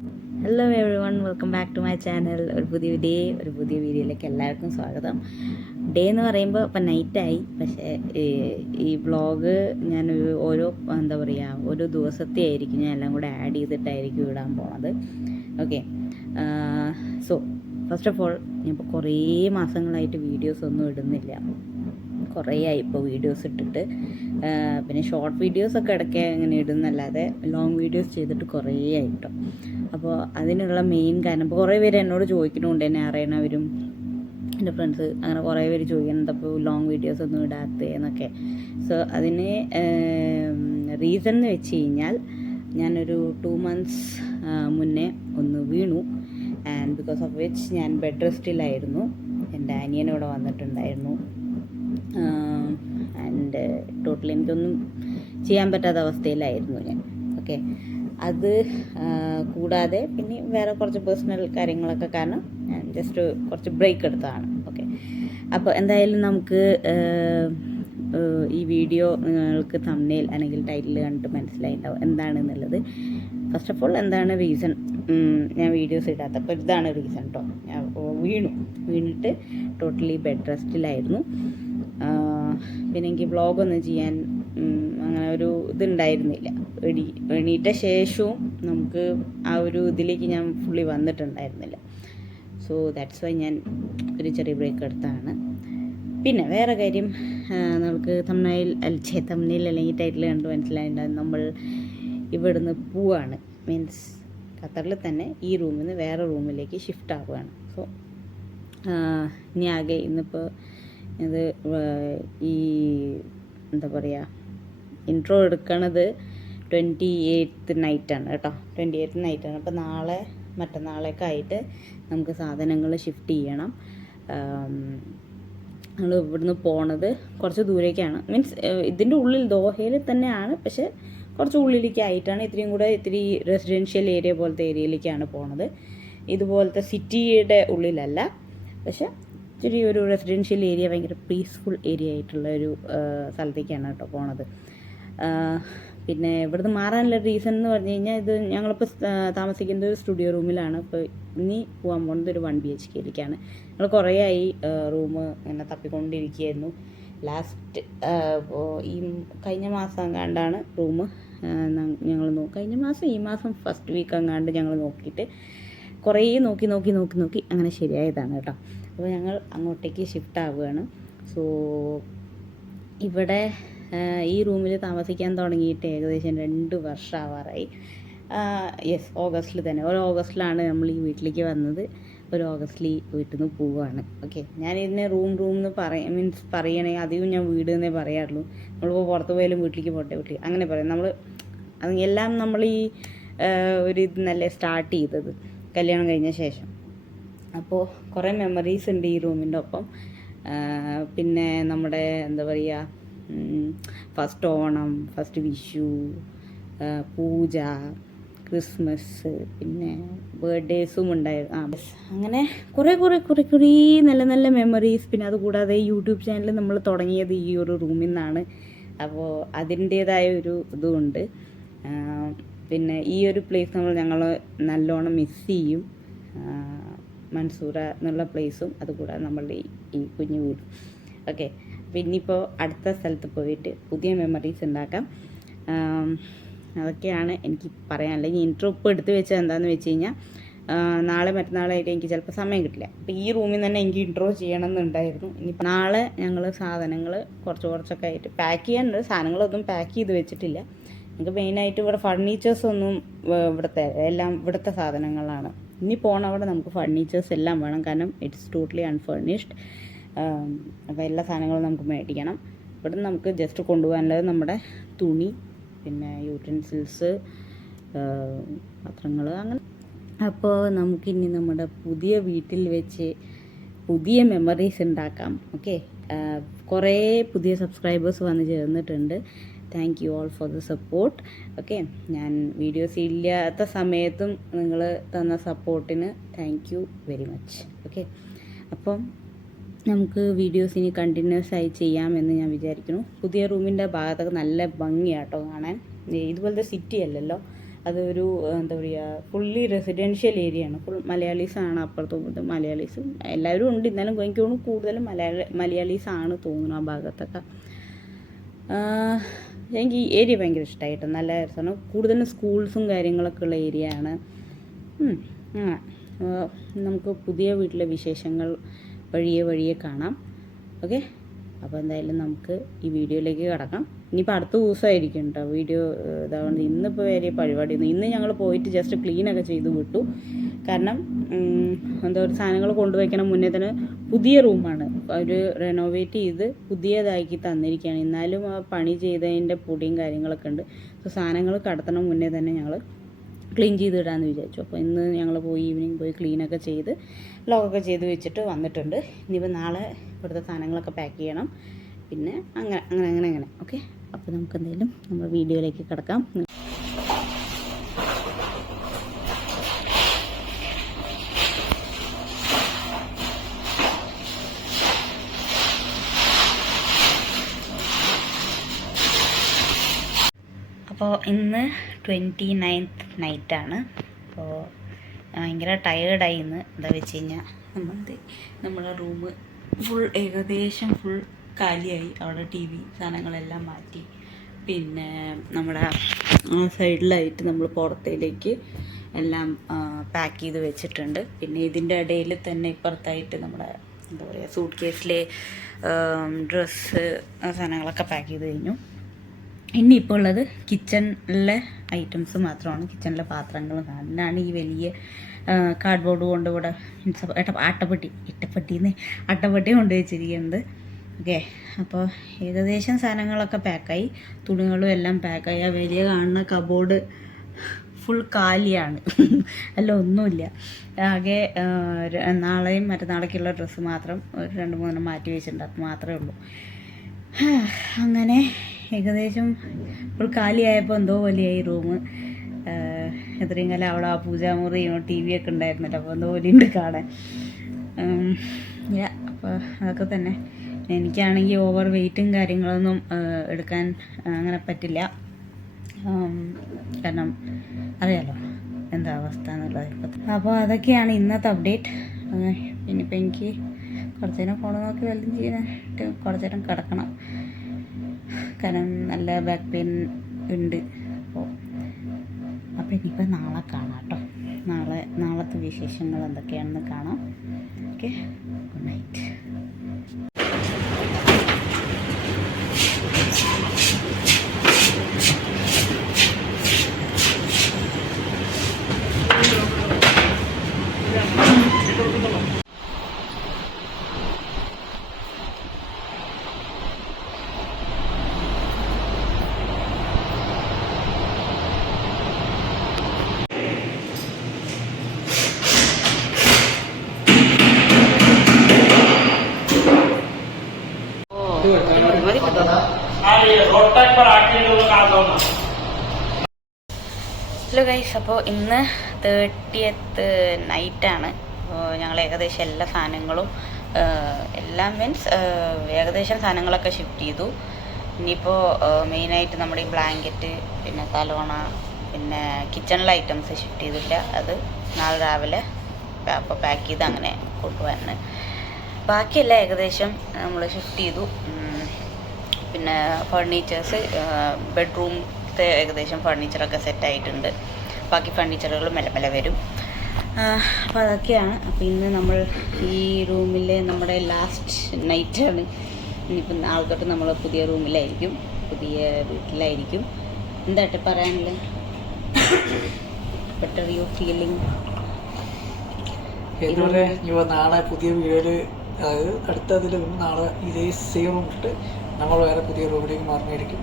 Hello everyone, welcome back to my channel. ഒരു പുതിയ വീഡിയോയിലേക്ക് എല്ലാവർക്കും സ്വാഗതം. ഡേ എന്ന് പറയുമ്പോൾ ഇപ്പം നൈറ്റായി, പക്ഷേ ഈ വ്ളോഗ് ഞാൻ ഓരോ ദിവസത്തെ ആയിരിക്കും ഞാൻ എല്ലാം കൂടെ ആഡ് ചെയ്തിട്ടായിരിക്കും ഇടാൻ പോണത്. Okay, so first of all ഞാൻ ഇപ്പോൾ കുറേ മാസങ്ങളായിട്ട് വീഡിയോസ് ഒന്നും ഇടുന്നില്ല. കുറേ ആയി ഇപ്പോൾ വീഡിയോസ് ഇട്ടിട്ട്. പിന്നെ ഷോർട്ട് വീഡിയോസൊക്കെ ഇടയ്ക്ക് ഇങ്ങനെ ഇടുന്നല്ലാതെ ലോങ് വീഡിയോസ് ചെയ്തിട്ട് കുറേ ആയിട്ടോ. അപ്പോൾ അതിനുള്ള മെയിൻ കാരണം, ഇപ്പോൾ കുറേ പേര് എന്നോട് ചോദിക്കുന്നുണ്ട്, എന്നെ അറിയണവരും എൻ്റെ ഫ്രണ്ട്സ് അങ്ങനെ കുറേ പേര് ചോദിക്കുന്നുണ്ട് അപ്പോൾ ലോങ് വീഡിയോസ് ഒന്നും ഇടാത്തത് എന്നൊക്കെ. സോ അതിന് റീസൺ എന്ന് വെച്ച് കഴിഞ്ഞാൽ, ഞാനൊരു 2 months മുന്നേ ഒന്ന് വീണു. ആൻഡ് ബിക്കോസ് ഓഫ് വിച്ച് ഞാൻ ബെഡ് റെസ്റ്റിലായിരുന്നു. എൻ്റെ അനിയനിവിടെ വന്നിട്ടുണ്ടായിരുന്നു. ആൻഡ് ടോട്ടലി എനിക്കൊന്നും ചെയ്യാൻ പറ്റാത്ത അവസ്ഥയിലായിരുന്നു ഞാൻ. ഓക്കെ, അത് കൂടാതെ പിന്നെ വേറെ കുറച്ച് പേഴ്സണൽ കാര്യങ്ങളൊക്കെ കാരണം ഞാൻ ജസ്റ്റ് കുറച്ച് ബ്രേക്ക് എടുത്തതാണ്. ഓക്കെ, അപ്പോൾ എന്തായാലും നമുക്ക് ഈ വീഡിയോ നിങ്ങൾക്ക് തംബ്നെയിൽ അല്ലെങ്കിൽ ടൈറ്റിൽ കണ്ടിട്ട് മനസ്സിലായിട്ടുണ്ടാവും എന്താണെന്നുള്ളത്. ഫസ്റ്റ് ഓഫ് ഓൾ എന്താണ് റീസൺ ഞാൻ വീഡിയോസ് ഇടാത്ത? അപ്പോൾ ഇതാണ് റീസൺ കേട്ടോ. ഞാൻ വീണിട്ട് ടോട്ടലി ബെഡ് റെസ്റ്റിലായിരുന്നു. പിന്നെ എനിക്ക് വ്ളോഗൊന്നും ചെയ്യാൻ അങ്ങനെ ഒരു ഇതുണ്ടായിരുന്നില്ല. എണീറ്റ ശേഷവും നമുക്ക് ആ ഒരു ഇതിലേക്ക് ഞാൻ ഫുള്ളി വന്നിട്ടുണ്ടായിരുന്നില്ല. സോ ദാറ്റ്സ് വൈ ഞാൻ ഒരു ചെറിയ ബ്രേക്ക് എടുത്തതാണ്. പിന്നെ വേറെ കാര്യം, നമുക്ക് തംബ്നെയിൽ അല്ലെങ്കിൽ ടൈറ്റിൽ കണ്ട് മനസ്സിലായിട്ടുണ്ടാകും, നമ്മൾ ഇവിടുന്ന് പോവാണ്. മീൻസ് ഖത്തറിൽ തന്നെ ഈ റൂമിൽ നിന്ന് വേറെ റൂമിലേക്ക് ഷിഫ്റ്റ് ആവുകയാണ്. സോ ഇനി ആകെ ഇന്നിപ്പോൾ ഇത് ഈ എന്താ പറയുക, ഇൻട്രോ എടുക്കണത് 28th നൈറ്റാണ് കേട്ടോ. 28th നൈറ്റാണ്. അപ്പോൾ നാളെ മറ്റന്നാളേക്ക് ആയിട്ട് നമുക്ക് സാധനങ്ങൾ ഷിഫ്റ്റ് ചെയ്യണം. നമ്മൾ ഇവിടുന്ന് പോണത് കുറച്ച് ദൂരേക്കാണ്. മീൻസ് ഇതിൻ്റെ ഉള്ളിൽ ദോഹയിൽ തന്നെയാണ്, പക്ഷേ കുറച്ച് ഉള്ളിലേക്കായിട്ടാണ്. ഇത്തിരി റെസിഡൻഷ്യൽ ഏരിയ പോലത്തെ ഏരിയയിലേക്കാണ് പോണത്. ഇതുപോലത്തെ സിറ്റിയുടെ ഉള്ളിലല്ല, പക്ഷേ ഇത്തിരി ഒരു റെസിഡൻഷ്യൽ ഏരിയ, ഭയങ്കര പീസ്ഫുൾ ഏരിയ ആയിട്ടുള്ള ഒരു സ്ഥലത്തേക്കാണ് കേട്ടോ പോണത്. പിന്നെ ഇവിടുന്ന് മാറാനുള്ള റീസൺ എന്ന് പറഞ്ഞു കഴിഞ്ഞാൽ, ഇത് ഞങ്ങളിപ്പോൾ താമസിക്കുന്നത് ഒരു സ്റ്റുഡിയോ റൂമിലാണ്. ഇപ്പോൾ ഇനി പോകാൻ പോകുന്നത് ഒരു 1 BHKയിലേക്കാണ്. ഞങ്ങൾ കുറേ ആയി റൂം ഇങ്ങനെ തപ്പിക്കൊണ്ടിരിക്കുകയായിരുന്നു. ലാസ്റ്റ് ഈ കഴിഞ്ഞ മാസം എങ്ങാണ്ടാണ് റൂം ഞങ്ങൾ കഴിഞ്ഞ മാസം ഈ മാസം ഫസ്റ്റ് വീക്ക് എങ്ങാണ്ട് ഞങ്ങൾ നോക്കിയിട്ട് കുറേ നോക്കി അങ്ങനെ ശരിയായതാണ് കേട്ടോ. അപ്പോൾ ഞങ്ങൾ അങ്ങോട്ടേക്ക് ഷിഫ്റ്റ് ആവുകയാണ്. സോ ഇവിടെ ഈ റൂമിൽ താമസിക്കാൻ തുടങ്ങിയിട്ട് ഏകദേശം 2 വർഷം ആവാറായി. യെസ്, ഓഗസ്റ്റിൽ തന്നെ. ഒരു ഓഗസ്റ്റിലാണ് നമ്മൾ ഈ വീട്ടിലേക്ക് വന്നത്. ഒരു ഓഗസ്റ്റിൽ ഈ വീട്ടിൽ നിന്ന് പോവുകയാണ്. ഓക്കെ, ഞാനിതിനെ റൂം എന്ന് പറയണമെങ്കിൽ അധികം ഞാൻ വീട് എന്നേ പറയാറുള്ളൂ. നമ്മളിപ്പോൾ പുറത്ത് പോയാലും വീട്ടിലേക്ക് അങ്ങനെ പറയും നമ്മൾ. എല്ലാം നമ്മൾ ഈ ഒരു ഇത് നല്ല സ്റ്റാർട്ട് ചെയ്തത് കല്യാണം കഴിഞ്ഞ ശേഷം. അപ്പോൾ കുറേ മെമ്മറീസ് ഉണ്ട് ഈ റൂമിൻ്റെ ഒപ്പം. പിന്നെ നമ്മുടെ എന്താ പറയുക, ഫസ്റ്റ് ഓണം, ഫസ്റ്റ് വിഷു, പൂജ, ക്രിസ്മസ്, പിന്നെ ബർത്ത്ഡേസും ഉണ്ടായിരുന്നു. അങ്ങനെ കുറേ നല്ല മെമ്മറീസ്. പിന്നെ അതുകൂടാതെ യൂട്യൂബ് ചാനൽ നമ്മൾ തുടങ്ങിയത് ഈ ഒരു റൂമിൽ നിന്നാണ്. അപ്പോൾ അതിൻ്റേതായ ഒരു ഇതുമുണ്ട്. പിന്നെ ഈ ഒരു പ്ലേസ് ഞങ്ങൾ നല്ലോണം മിസ് ചെയ്യും. മൻസൂറ എന്നുള്ള പ്ലേസും അതുകൂടാതെ നമ്മളുടെ ഈ കുഞ്ഞു വീടും. ഓക്കെ, പിന്നിപ്പോൾ അടുത്ത സ്ഥലത്ത് പോയിട്ട് പുതിയ മെമ്മറീസ് ഉണ്ടാക്കാം. അതൊക്കെയാണ് എനിക്ക് പറയാനുള്ളത്. ഈ ഇൻട്രോ ഇപ്പോൾ എടുത്ത് വെച്ചത് എന്താണെന്ന് വെച്ച് കഴിഞ്ഞാൽ, നാളെ മറ്റന്നാളായിട്ട് എനിക്ക് ചിലപ്പോൾ സമയം കിട്ടില്ല. അപ്പോൾ ഈ റൂമിൽ തന്നെ എനിക്ക് ഇൻട്രോ ചെയ്യണം എന്നുണ്ടായിരുന്നു. ഇനി നാളെ ഞങ്ങൾ സാധനങ്ങൾ കുറച്ചൊക്കെ ആയിട്ട് പാക്ക് ചെയ്യാനുണ്ട്. സാധനങ്ങളൊന്നും പാക്ക് ചെയ്ത് വെച്ചിട്ടില്ല. എനിക്ക് മെയിനായിട്ട് ഇവിടെ ഫർണിച്ചേഴ്സൊന്നും ഇവിടുത്തെ സാധനങ്ങളാണ്. ഇനി അവിടെ നമുക്ക് ഫർണിച്ചേഴ്സ് എല്ലാം വേണം, കാരണം ഇറ്റ്സ് ടോട്ടലി അൺഫർണിഷ്ഡ്. അപ്പോൾ എല്ലാ സാധനങ്ങളും നമുക്ക് മേടിക്കണം. ഇവിടെ നമുക്ക് ജസ്റ്റ് കൊണ്ടുപോകാനുള്ളത് നമ്മുടെ തുണി, പിന്നെ യൂട്ടൻസിൽസ്, പാത്രങ്ങൾ, അങ്ങനെ. അപ്പോൾ നമുക്കിനി നമ്മുടെ പുതിയ വീട്ടിൽ വെച്ച് പുതിയ മെമ്മറീസ് ഉണ്ടാക്കാം. ഓക്കെ, കുറേ പുതിയ സബ്സ്ക്രൈബേഴ്സ് വന്ന് ചേർന്നിട്ടുണ്ട്. Thank you all for the support. Okay, ഞാൻ വീഡിയോസ് ഇല്ലാത്ത സമയത്തും നിങ്ങൾ തന്ന സപ്പോർട്ടിന് thank you very much. Okay, അപ്പം നമുക്ക് വീഡിയോസ് ഇനി കണ്ടിന്യൂസ് ആയി ചെയ്യാമെന്ന് ഞാൻ വിചാരിക്കുന്നു. പുതിയ റൂമിൻ്റെ ഭാഗത്തൊക്കെ നല്ല ഭംഗിയാട്ടോ കാണാൻ. ഇതുപോലത്തെ സിറ്റി അല്ലല്ലോ, അതൊരു എന്താ പറയുക ഫുള്ളി റെസിഡൻഷ്യൽ ഏരിയ ആണ്. ഫുൾ മലയാളീസാണ് അപ്പുറത്തും മലയാളീസും എല്ലാവരും ഉണ്ട്. എന്നാലും എനിക്ക് തോന്നുന്നു കൂടുതലും മലയാളീസാണ് തോന്നുന്നു ആ ഭാഗത്തൊക്കെ. എനിക്ക് ഈ ഏരിയ ഭയങ്കര ഇഷ്ടമായിട്ട് നല്ല രസമാണ്. കൂടുതലും സ്കൂൾസും കാര്യങ്ങളൊക്കെ ഉള്ള ഏരിയ ആണ്. നമുക്ക് പുതിയ വീട്ടിലെ വിശേഷങ്ങൾ വഴിയെ കാണാം. ഓക്കെ, അപ്പോൾ എന്തായാലും നമുക്ക് ഈ വീഡിയോയിലേക്ക് കിടക്കാം. ഇനിയിപ്പോൾ അടുത്ത ദിവസമായിരിക്കും കേട്ടോ വീഡിയോ ഇതാവുന്നത്. ഇന്നിപ്പോൾ വേറെ പരിപാടിയൊന്നും, ഇന്ന് ഞങ്ങൾ പോയിട്ട് ജസ്റ്റ് ക്ലീനൊക്കെ ചെയ്ത് വിട്ടു. കാരണം എന്താ പറയുക, സാധനങ്ങൾ കൊണ്ടുവയ്ക്കണം മുന്നേ തന്നെ. പുതിയ റൂമാണ്, അവർ റെനോവേറ്റ് ചെയ്ത് പുതിയതാക്കി തന്നിരിക്കുകയാണ്. എന്നാലും ആ പണി ചെയ്തതിൻ്റെ പൊടിയും കാര്യങ്ങളൊക്കെ ഉണ്ട്. സോ സാധനങ്ങൾ കടത്തണം മുന്നേ തന്നെ ഞങ്ങൾ ക്ലീൻ ചെയ്തിടാമെന്ന് വിചാരിച്ചു. അപ്പോൾ ഇന്ന് ഞങ്ങൾ പോയി ഈവനിങ് പോയി ക്ലീനൊക്കെ ചെയ്ത് ലോക്കൊക്കെ ചെയ്ത് വെച്ചിട്ട് വന്നിട്ടുണ്ട്. ഇനിയിപ്പോൾ നാളെ ഇവിടുത്തെ സാധനങ്ങളൊക്കെ പാക്ക് ചെയ്യണം. പിന്നെ അങ്ങനെ ഓക്കെ. അപ്പോൾ നമുക്ക് എന്തായാലും നമ്മൾ വീഡിയോയിലേക്ക് കിടക്കാം. അപ്പോൾ ഇന്ന് 29th നൈറ്റാണ്. അപ്പോൾ ഭയങ്കര ടയേർഡായി ഇന്ന്. എന്താ വെച്ച് കഴിഞ്ഞാൽ നമ്മളെ റൂം ഏകദേശം ഫുൾ കാലിയായി. അവിടെ ടി വി സാധനങ്ങളെല്ലാം മാറ്റി. പിന്നെ നമ്മുടെ സൈഡിലായിട്ട് നമ്മൾ പുറത്തേക്ക് എല്ലാം പാക്ക് ചെയ്ത് വെച്ചിട്ടുണ്ട്. പിന്നെ ഇതിൻ്റെ ഇടയിൽ തന്നെ ഇപ്പുറത്തായിട്ട് നമ്മുടെ എന്താ പറയുക സൂട്ട് കേസിലെ ഡ്രസ്സ് സാധനങ്ങളൊക്കെ പാക്ക് ചെയ്ത് കഴിഞ്ഞു. ഇനിയിപ്പോൾ ഉള്ളത് കിച്ചണിലെ ഐറ്റംസ് മാത്രമാണ്. കിച്ചണിലെ പാത്രങ്ങളും സാധനമാണ് ഈ വലിയ കാർഡ്ബോർഡ് കൊണ്ട് ഇവിടെ അട്ടപ്പെട്ടി കൊണ്ട് വെച്ചിരിക്കുന്നത്. ഓക്കെ, അപ്പോൾ ഏകദേശം സാധനങ്ങളൊക്കെ പാക്കായി, തുണികളും എല്ലാം പാക്കായി. ആ വലിയ കാണുന്ന കബോർഡ് ഫുൾ കാലിയാണ്. അല്ല ഒന്നുമില്ല. ആകെ നാളെയും മറ്റന്നാളേക്കുള്ള ഡ്രസ്സ് മാത്രം ഒരു 2-3 മാറ്റി വെച്ചിട്ടുണ്ട്. അത് മാത്രമേ ഉള്ളൂ. അങ്ങനെ ഏകദേശം ഫുൾ കാലിയായപ്പോൾ എന്തോ പോലെയായി റൂം. എത്രയും കാലം അവിടെ ആ പൂജാമുറിയും ടി വി ഒക്കെ ഉണ്ടായിരുന്നല്ലോ, അപ്പോൾ എന്തോ പോലെയുണ്ട് കാണാൻ. അപ്പോൾ അതൊക്കെ തന്നെ. എനിക്കാണെങ്കിൽ ഓവർ വെയ്റ്റും കാര്യങ്ങളൊന്നും എടുക്കാൻ അങ്ങനെ പറ്റില്ല. കാരണം അറിയാലോ എന്താ അവസ്ഥ എന്നുള്ളത് ഇപ്പം. അപ്പോൾ അതൊക്കെയാണ് ഇന്നത്തെ അപ്ഡേറ്റ്. ഇനിയിപ്പോൾ എനിക്ക് കുറച്ച് നേരം ഫോൺ നോക്കി വല്ലതും ചെയ്യാനായിട്ട് കുറച്ച് നേരം കിടക്കണം. കാരണം നല്ല ബാക്ക് പെയിൻ ഉണ്ട്. അപ്പോൾ ഇനിയിപ്പോൾ നാളെ കാണാം കേട്ടോ. നാളത്തെ വിശേഷങ്ങൾ എന്തൊക്കെയാണെന്ന് കാണാം. Okay, good night. Hello guys, അപ്പോൾ ഇന്ന് 30th നൈറ്റാണ്. ഞങ്ങൾ ഏകദേശം എല്ലാ സാധനങ്ങളും എല്ലാം മീൻസ് ഏകദേശം സാധനങ്ങളൊക്കെ ഷിഫ്റ്റ് ചെയ്തു. ഇനിയിപ്പോൾ മെയിനായിട്ട് നമ്മുടെ ഈ ബ്ലാങ്കറ്റ്, പിന്നെ തലോണ, പിന്നെ കിച്ചണിലെ ഐറ്റംസ് ഷിഫ്റ്റ് ചെയ്തില്ല. അത് നാളെ രാവിലെ അപ്പോൾ പാക്ക് ചെയ്ത് അങ്ങനെ കൊണ്ടുപോകാൻ. ബാക്കിയെല്ലാം ഏകദേശം നമ്മൾ ഷിഫ്റ്റ് ചെയ്തു. പിന്നെ ഫർണിച്ചേഴ്സ്, ബെഡ്റൂമത്തെ ഏകദേശം ഫർണിച്ചറൊക്കെ സെറ്റായിട്ടുണ്ട്. ബാക്കി ഫർണിച്ചറുകൾ മെല്ലെ വരും. അപ്പോൾ അതൊക്കെയാണ്. അപ്പോൾ ഇന്ന് നമ്മൾ ഈ റൂമിലെ നമ്മുടെ ലാസ്റ്റ് നൈറ്റാണ്. ഇനിയിപ്പം നാളെ തൊട്ട് നമ്മൾ പുതിയ റൂമിലായിരിക്കും, പുതിയ വീട്ടിലായിരിക്കും. എന്താട്ടെ പറയാനുള്ളത്? Better you feeling? ഇതുപോലെ നാളെ പുതിയ വീട്, അതായത് അടുത്തതിൽ നാളെ ഇതേ സെയിം റൂം ഇട്ട് നമ്മൾ വേറെ പുതിയ റൂമിലേക്ക് മാറുന്നതായിരിക്കും.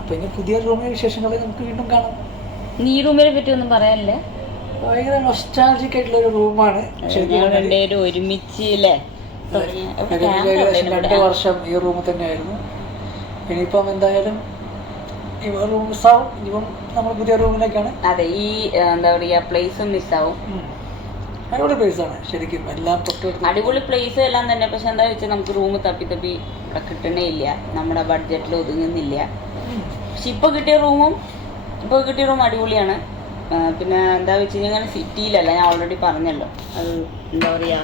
അപ്പോൾ ഇനി പുതിയ റൂമിലെ വിശേഷങ്ങളെ നമുക്ക് വീണ്ടും കാണാം. ഈ റൂമിനെ പറ്റി ഒന്നും പറയാനില്ല. ഭയങ്കര നൊസ്റ്റാൾജിക് ആയിട്ടുള്ള ഒരു റൂമാണ്. ഒരുമിച്ച് ഏകദേശം 2 വർഷം ഈ റൂമിൽ തന്നെയായിരുന്നു. ഇനിയിപ്പം എന്തായാലും ഈ റൂം മിസ്സാവും. ഇനിയിപ്പം നമ്മൾ പുതിയ റൂമിലേക്കാണ്. അതെ, ഈ എന്താ പറയുക പ്ലേസും മിസ്സാവും. അടിപൊളി പ്ലേസാണ് ശരിക്കും, എല്ലാം അടിപൊളി പ്ലേസ് എല്ലാം തന്നെ. പക്ഷെ എന്താ വെച്ചാൽ നമുക്ക് റൂം തപ്പി ഇവിടെ കിട്ടണേ ഇല്ല, നമ്മുടെ ബഡ്ജറ്റിൽ ഒതുങ്ങുന്നില്ല. പക്ഷെ ഇപ്പോൾ കിട്ടിയ റൂം അടിപൊളിയാണ്. പിന്നെ എന്താ വെച്ച് കഴിഞ്ഞാൽ അങ്ങനെ സിറ്റിയിലല്ല, ഞാൻ ഓൾറെഡി പറഞ്ഞല്ലോ. അത് എന്താ പറയുക,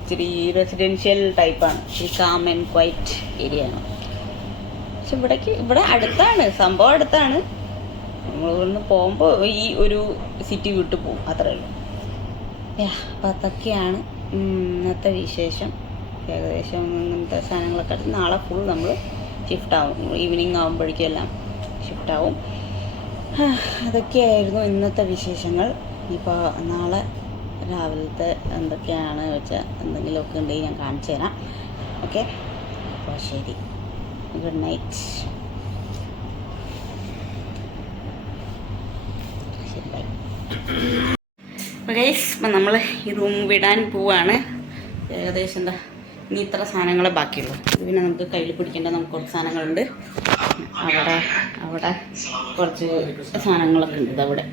ഇച്ചിരി റെസിഡൻഷ്യൽ ടൈപ്പാണ്, ഇച്ചിരി കാം ആൻഡ് ക്വൈറ്റ് ഏരിയ ആണ്. പക്ഷെ ഇവിടെ അടുത്താണ്, സംഭവം അടുത്താണ്. നമ്മളിവിടുന്ന് പോകുമ്പോൾ ഈ ഒരു സിറ്റി വിട്ടു പോകും, അത്രേ ഉള്ളൂ. അപ്പം അതൊക്കെയാണ് ഇന്നത്തെ വിശേഷം. ഏകദേശം ഇങ്ങനത്തെ സാധനങ്ങളൊക്കെ അടുത്ത് നാളെ ഫുൾ നമ്മൾ ഷിഫ്റ്റ് ആവും. ഈവനിങ് ആകുമ്പോഴേക്കും എല്ലാം ഷിഫ്റ്റ് ആവും. അതൊക്കെയായിരുന്നു ഇന്നത്തെ വിശേഷങ്ങൾ. ഇപ്പോൾ നാളെ രാവിലത്തെ എന്തൊക്കെയാണ് വെച്ചാൽ എന്തെങ്കിലുമൊക്കെ ഉണ്ടെങ്കിൽ ഞാൻ കാണിച്ചു തരാം. ഓക്കെ, അപ്പോൾ ശരി, ഗുഡ് നൈറ്റ്. ശരി, ബൈ. അപ്പോൾ ഗൈസ്, ഇപ്പം നമ്മൾ ഈ റൂം വിടാൻ പോവാണ്. ഏകദേശം എന്താ ഇനി ഇത്ര സാധനങ്ങളെ ബാക്കിയുള്ളൂ. ഇത് പിന്നെ നമുക്ക് കയ്യിൽ പിടിക്കേണ്ട നമുക്ക് കുറച്ച് സാധനങ്ങളുണ്ട്. അവിടെ കുറച്ച് സാധനങ്ങളൊക്കെ ഉണ്ട് ഇതവിടെ.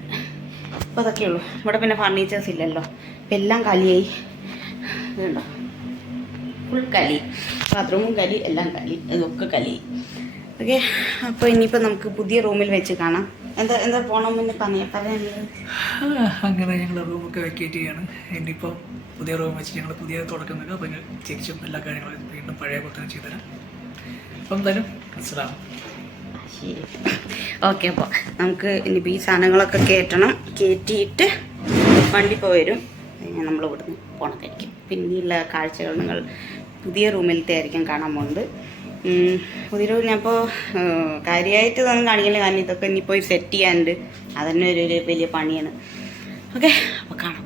അപ്പോൾ അതൊക്കെ ഉള്ളൂ. ഇവിടെ പിന്നെ ഫർണിച്ചേഴ്സ് ഇല്ലല്ലോ, അപ്പം എല്ലാം കാലിയായി. ഇതുണ്ടോ, ഫുൾ കലി. ബാത്റൂമും കലി, എല്ലാം കലി, ഇതൊക്കെ കലി. ഓക്കെ, അപ്പോൾ ഇനിയിപ്പോൾ നമുക്ക് പുതിയ റൂമിൽ വെച്ച് കാണാം. എന്താ പോകണമെന്ന് പറയാനുള്ളത്? അങ്ങനെ ഞങ്ങൾ റൂമൊക്കെ വെക്കേറ്റ് ചെയ്യാണ്. ഇനിയിപ്പോൾ പുതിയ റൂം വെച്ച് ഞങ്ങൾ പുതിയ തുടക്കുന്നത്. അപ്പോൾ തിരിച്ചും എല്ലാ കാര്യങ്ങളും വീണ്ടും പഴയ പോലെ തന്നെ ചെയ്തുതരാം. അപ്പം എന്തായാലും മനസ്സിലാവും. ശരി, ഓക്കെ. അപ്പോൾ നമുക്ക് ഇനിയിപ്പോൾ ഈ സാധനങ്ങളൊക്കെ കയറ്റിയിട്ട് വണ്ടി പോരും. നമ്മൾ ഇവിടുന്ന് പോണതായിരിക്കും. പിന്നെയുള്ള കാഴ്ചകൾ നിങ്ങൾ പുതിയ റൂമിലത്തെ ആയിരിക്കും കാണാൻ പോകുന്നത്. പുതിയ റൂം ഞാനിപ്പോൾ കാര്യമായിട്ട് ഇതൊന്നും കാണിക്കില്ല, കാരണം ഇതൊക്കെ ഇനിയിപ്പോൾ സെറ്റ് ചെയ്യാനുണ്ട്. അതന്നെ ഒരു വലിയ പണിയാണ്. ഓക്കെ, അപ്പോൾ കാണാം.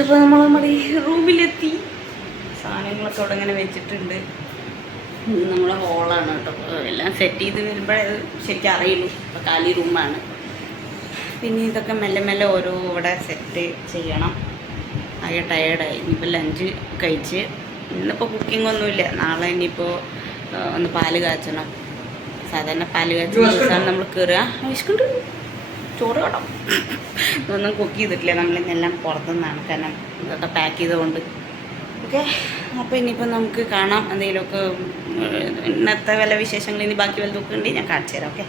അപ്പോൾ നമ്മൾ നമ്മുടെ ഈ റൂമിലെത്തി. സാധനങ്ങളൊക്കെ അവിടെ ഇങ്ങനെ വെച്ചിട്ടുണ്ട്. ഇത് നമ്മളെ ഹോളാണ് കേട്ടോ. എല്ലാം സെറ്റ് ചെയ്ത് വരുമ്പോഴേ അത് ശരിക്കും അറിയുള്ളൂ. അപ്പോൾ കാലി റൂമാണ്. പിന്നെ ഇതൊക്കെ മെല്ലെ മെല്ലെ ഓരോ ഇവിടെ സെറ്റ് ചെയ്യണം. ആകെ ടയേർഡായി. ഇനിയിപ്പോൾ ലഞ്ച് കഴിച്ച്, ഇന്നിപ്പോൾ കുക്കിംഗ് ഒന്നുമില്ല. നാളെ ഇനിയിപ്പോൾ ഒന്ന് പാല് കാച്ചണം. സാധാരണ പാല് കാച്ചുന്ന ദിവസമാണ് നമ്മൾ കയറുക. വിശക്കുണ്ട്, ചോറ് കേട്ടോ. ഇതൊന്നും കുക്ക് ചെയ്തിട്ടില്ല, നമ്മളിന്നെല്ലാം പുറത്തുനിന്നാണ്, കാരണം ഇതൊക്കെ പാക്ക് ചെയ്തുകൊണ്ട്. ഓക്കെ, അപ്പോൾ ഇനിയിപ്പോൾ നമുക്ക് കാണാം എന്തെങ്കിലുമൊക്കെ ഇന്നത്തെ വല്ല വിശേഷങ്ങൾ ഇനി ബാക്കി വല്ലതൊക്കെ ഉണ്ടെങ്കിൽ ഞാൻ കാണിച്ചു തരാം. ഓക്കെ,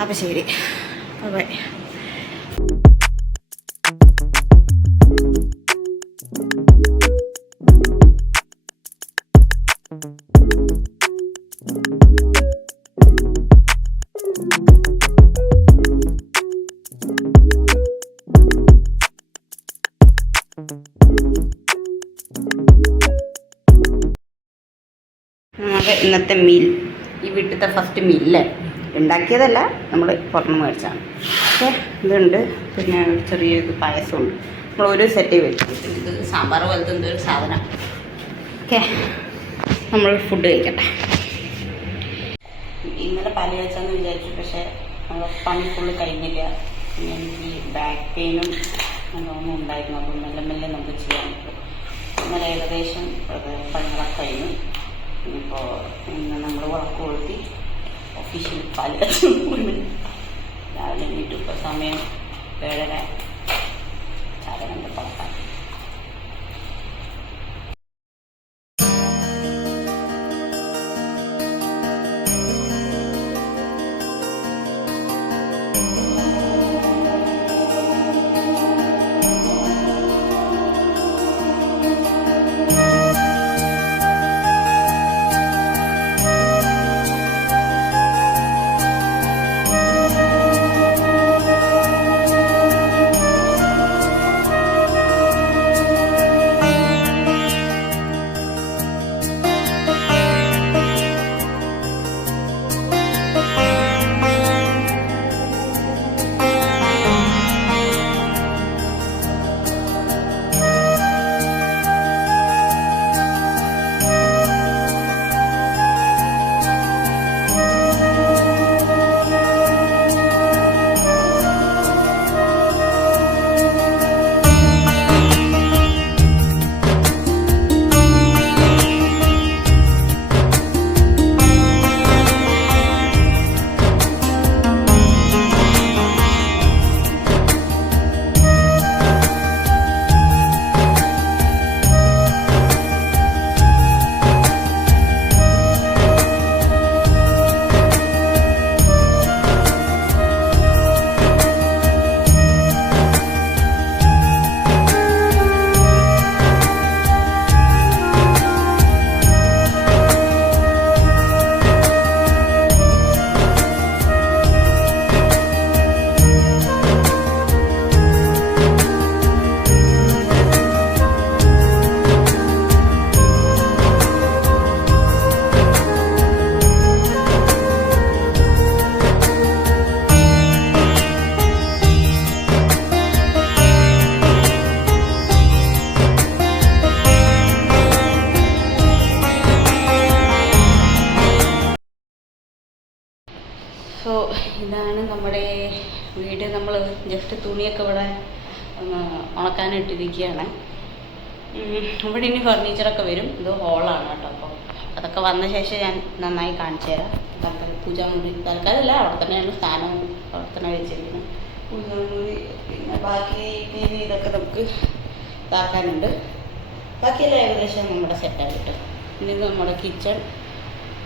അപ്പോൾ ശരി, ബൈ. നമ്മുടെ ഇന്നത്തെ മീൽ, ഈ വീട്ടിലത്തെ ഫസ്റ്റ് മീലല്ലേ, ഉണ്ടാക്കിയതല്ല, നമ്മൾ പുറത്തുനിന്ന് മേടിച്ചാണ്. ഓക്കെ, ഇതുണ്ട്. പിന്നെ ചെറിയൊരു പായസമുണ്ട്. നമ്മൾ ഒരു സെറ്റ് വെച്ചിട്ടുണ്ട്. ഇത് സാമ്പാർ പോലത്തെ എന്തൊരു സാധനം. ഓക്കെ, നമ്മൾ ഫുഡ് കഴിക്കട്ടെ. ഇന്നലെ പല്ല് വെച്ചാന്ന് വിചാരിച്ചു, പക്ഷേ പണി ഫുള്ള് കഴിഞ്ഞില്ല. പിന്നെ എനിക്ക് ബാക്ക് പെയിനും ഒന്നും ഉണ്ടായിരുന്നു. അപ്പം മെല്ലെ മെല്ലെ നമുക്ക് ചെയ്യാൻ പറ്റും. ഇന്നലെ ഏകദേശം പണികളൊക്കെ കഴിഞ്ഞു. ഇനിയിപ്പോൾ ഇന്ന് നമ്മൾ ഉറക്കം കൊളുത്തി ഒഫീഷ്യൽ പല്ല് വെച്ചു രാവിലെ എണീറ്റു. ഇപ്പോൾ സമയം 7:30 ചാതകൻ്റെ പുറത്താണ്. സോ ഇതാണ് നമ്മുടെ വീട്. നമ്മൾ ജസ്റ്റ് തുണിയൊക്കെ ഇവിടെ ഉണക്കാനിട്ടിരിക്കുകയാണ്. ഇവിടെ ഇനി ഫർണിച്ചറൊക്കെ വരും. ഇത് ഹോളാണ് കേട്ടോ. അപ്പോൾ അതൊക്കെ വന്ന ശേഷം ഞാൻ നന്നായി കാണിച്ചു തരാം. തൽക്കാലം പൂജാമുറി തൽക്കാലമല്ല, അവിടെ തന്നെയാണ് സ്ഥാനം, അവിടെ തന്നെ വെച്ചിരിക്കുന്നത് പൂജാമുറി. പിന്നെ ബാക്കി ഇതൊക്കെ നമുക്ക് ഇതാക്കാനുണ്ട്. ബാക്കിയെല്ലാം ഏകദേശം നമ്മുടെ സെറ്റായിട്ട്. പിന്നെ ഇത് നമ്മുടെ കിച്ചൺ.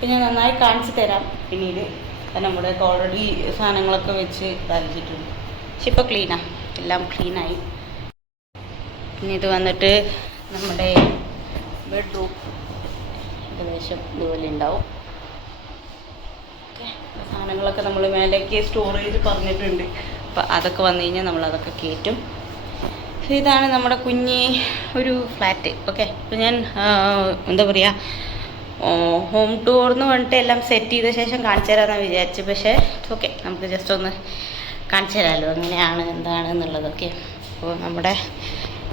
പിന്നെ ഞാൻ നന്നായി കാണിച്ചു തരാം പിന്നീട്. കാരണം ഇവിടെ ഓൾറെഡി സാധനങ്ങളൊക്കെ വെച്ച് ഇതാക്കിയിട്ടുണ്ട്. പക്ഷെ ഇപ്പോൾ ക്ലീനാണ്, എല്ലാം ക്ലീനായി. പിന്നെ ഇത് വന്നിട്ട് നമ്മുടെ ബെഡ്റൂം ഏകദേശം ഇതുപോലെ ഉണ്ടാവും. ഓക്കെ, സാധനങ്ങളൊക്കെ നമ്മൾ മേലേക്ക് സ്റ്റോറേജ് പറഞ്ഞിട്ടുണ്ട്. അപ്പോൾ അതൊക്കെ വന്നു കഴിഞ്ഞാൽ നമ്മളതൊക്കെ കയറ്റും. ഇതാണ് നമ്മുടെ കുഞ്ഞി ഒരു ഫ്ലാറ്റ്. ഓക്കെ, ഇപ്പോൾ ഞാൻ എന്താ പറയുക, ഹോം ടൂർ എന്ന് പറഞ്ഞിട്ട് എല്ലാം സെറ്റ് ചെയ്ത ശേഷം കാണിച്ചു തരാമെന്നാണ് വിചാരിച്ചു. പക്ഷേ ഓക്കെ, നമുക്ക് ജസ്റ്റ് ഒന്ന് കാണിച്ചു തരാമല്ലോ എങ്ങനെയാണ് എന്താണ് എന്നുള്ളതൊക്കെ. അപ്പോൾ നമ്മുടെ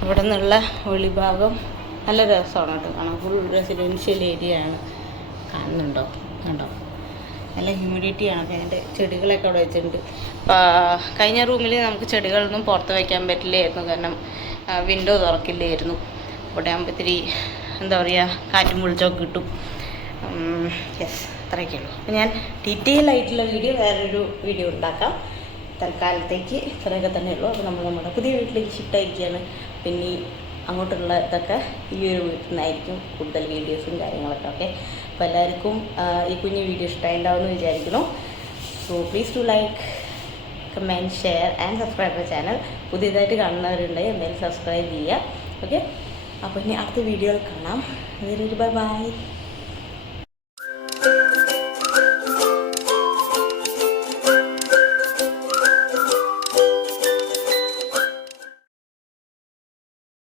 ഇവിടെ നിന്നുള്ള വെളിഭാഗം നല്ല രസമാണ് കേട്ടോ കാണാൻ. ഫുൾ റെസിഡൻഷ്യൽ ഏരിയ ആണ്. കാണുന്നുണ്ടോ? കണ്ടോ? നല്ല ഹ്യൂമിഡിറ്റിയാണ്. അപ്പോൾ അതിൻ്റെ ചെടികളൊക്കെ അവിടെ വെച്ചിട്ടുണ്ട്. കഴിഞ്ഞ റൂമിൽ നമുക്ക് ചെടികളൊന്നും പുറത്ത് വയ്ക്കാൻ പറ്റില്ലായിരുന്നു, കാരണം വിൻഡോ തുറക്കില്ലായിരുന്നു. ഇവിടെ ആകുമ്പോൾ ഇത്തിരി എന്താ പറയുക, കാറ്റും വെളിച്ചമൊക്കെ കിട്ടും. യെസ്, അത്രയൊക്കെയുള്ളൂ. അപ്പോൾ ഞാൻ ഡീറ്റെയിൽ ആയിട്ടുള്ള വേറൊരു വീഡിയോ ഉണ്ടാക്കാം. തൽക്കാലത്തേക്ക് ഇത്രയൊക്കെ തന്നെ ഉള്ളൂ. അപ്പോൾ നമ്മൾ നമ്മുടെ പുതിയ വീട്ടിലേക്ക് ഷിഫ്റ്റ് ആയിരിക്കുകയാണ്. പിന്നെ അങ്ങോട്ടുള്ള ഇതൊക്കെ ഈ ഒരു വീട്ടിൽ നിന്നായിരിക്കും കൂടുതൽ വീഡിയോസും കാര്യങ്ങളൊക്കെ. ഓക്കെ, അപ്പോൾ എല്ലാവർക്കും ഈ കുഞ്ഞു വീഡിയോ ഇഷ്ടമായിട്ടുണ്ടാവുമെന്ന് വിചാരിക്കുന്നു. So please to like, comment, share and subscribe the channel. പുതിയതായിട്ട് കാണുന്നവരുണ്ടെങ്കിൽ എന്തായാലും സബ്സ്ക്രൈബ് ചെയ്യുക. ഓക്കെ, അപ്പോൾ ഇനി അടുത്ത വീഡിയോയിൽ കാണാം. Bye bye.